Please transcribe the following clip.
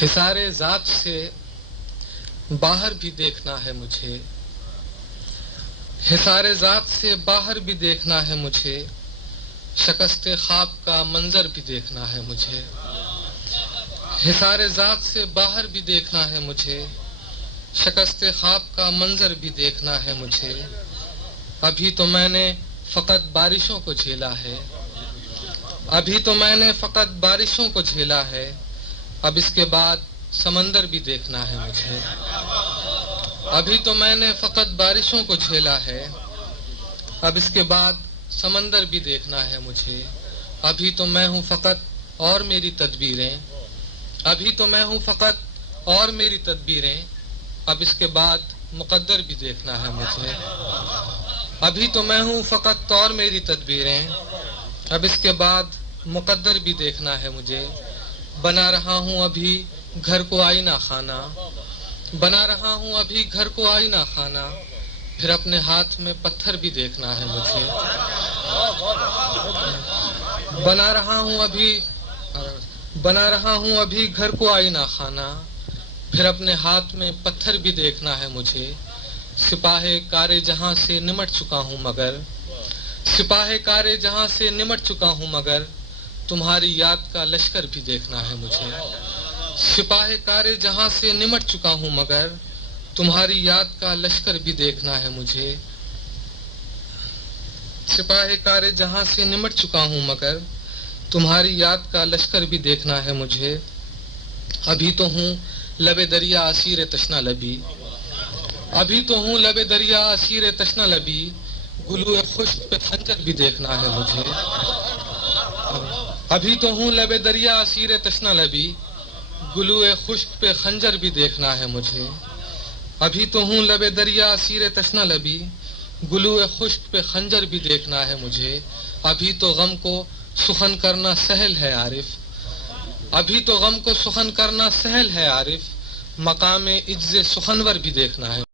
حصار ذات سے باہر بھی دیکھنا ہے مجھے، حصار ذات سے باہر بھی دیکھنا ہے مجھے، شکست خواب کا منظر بھی دیکھنا ہے مجھے، حصار ذات سے باہر بھی دیکھنا ہے مجھے، شکست خواب کا منظر بھی دیکھنا ہے مجھے۔ ابھی تو میں نے فقط بارشوں کو جھیلا ہے، ابھی تو میں نے فقط بارشوں کو جھیلا ہے، اب اس کے بعد سمندر بھی دیکھنا ہے مجھے۔ ابھی تو میں نے فقط بارشوں کو جھیلا ہے، اب اس کے بعد سمندر بھی دیکھنا ہے مجھے۔ ابھی تو میں ہوں فقط اور میری تدبیریں، ابھی تو میں ہوں فقط اور میری تدبیریں، اب اس کے بعد مقدر بھی دیکھنا ہے مجھے۔ ابھی تو میں ہوں فقط اور میری تدبیریں، اب اس کے بعد مقدر بھی دیکھنا ہے مجھے۔ بنا رہا ہوں ابھی گھر کو آئینہ خانہ، بنا رہا ہوں ابھی گھر کو آئینہ خانہ، پھر اپنے ہاتھ میں پتھر بھی دیکھنا ہے مجھے۔ بنا رہا ہوں ابھی گھر کو آئینہ خانہ، پھر اپنے ہاتھ میں پتھر بھی دیکھنا ہے مجھے۔ سپاہ کار جہاں سے نمٹ چکا ہوں مگر، سپاہ کار جہاں سے نمٹ چکا ہوں مگر، تمہاری یاد کا لشکر بھی دیکھنا ہے مجھے۔ سپاہ کار جہاں سے نمٹ چکا ہوں مگر، تمہاری یاد کا لشکر بھی دیکھنا ہے مجھے۔ سپاہ کار جہاں سے نمٹ چکا ہوں مگر، تمہاری یاد کا لشکر بھی دیکھنا ہے مجھے۔ ابھی تو ہوں لب دریا اسیر تشنہ لبی، ابھی تو ہوں لب دریا اسیر تشنہ لبی، گلو خشک پہ خنجر بھی دیکھنا ہے مجھے۔ ابھی تو ہوں لب دریا اسیر تشنہ لبی، گلو خشک پہ خنجر بھی دیکھنا ہے مجھے۔ ابھی تو ہوں لب دریا اسیر تشنہ لبی، گلو خشک پہ خنجر بھی دیکھنا ہے مجھے۔ ابھی تو غم کو سخن کرنا سہل ہے عارف، ابھی تو غم کو سخن کرنا سہل ہے عارف، مقام عجز سخنور بھی دیکھنا ہے۔